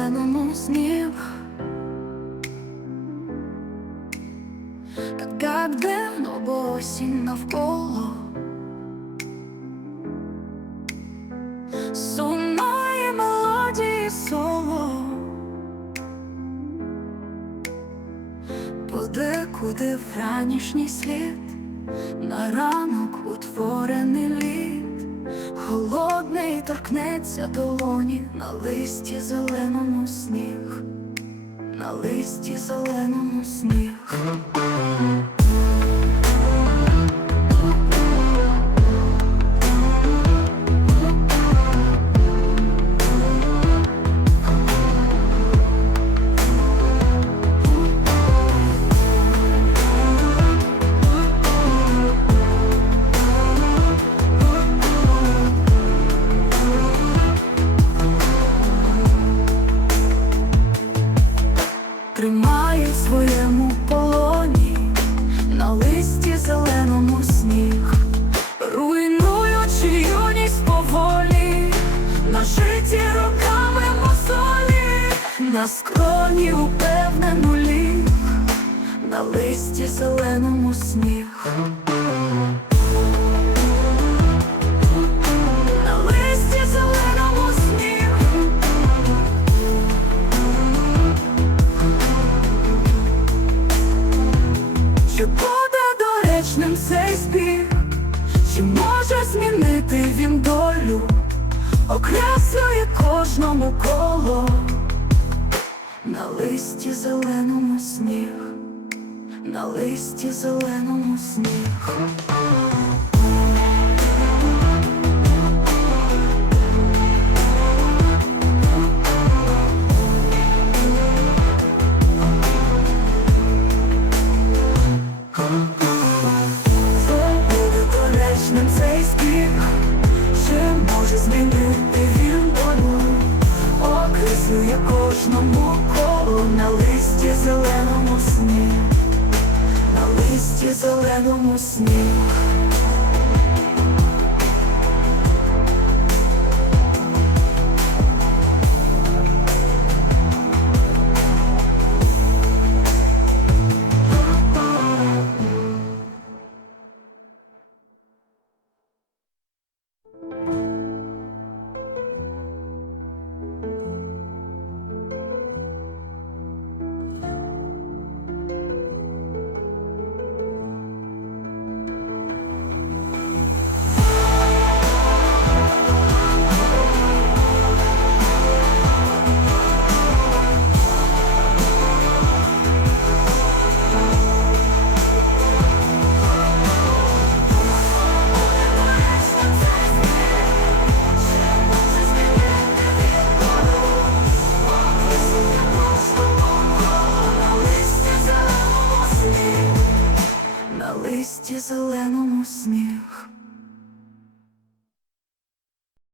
зеленому снів. Так дивно, бо осінь навколо Сумної мелодії соло Подекуди вранішній слід На ранок утворений торкнеться долоні На листі зеленому сніг. На листі зеленому сніг на руками роками мозолі, на скроні упевнену ліг, на листі зеленому сніг. Окреслює кожному коло на листі зеленому сніг, на листі зеленому сніг. Може змінити він долю, окреслює кожному колу на листі зеленому сні, на листі зеленому сні. Зеленому сніг.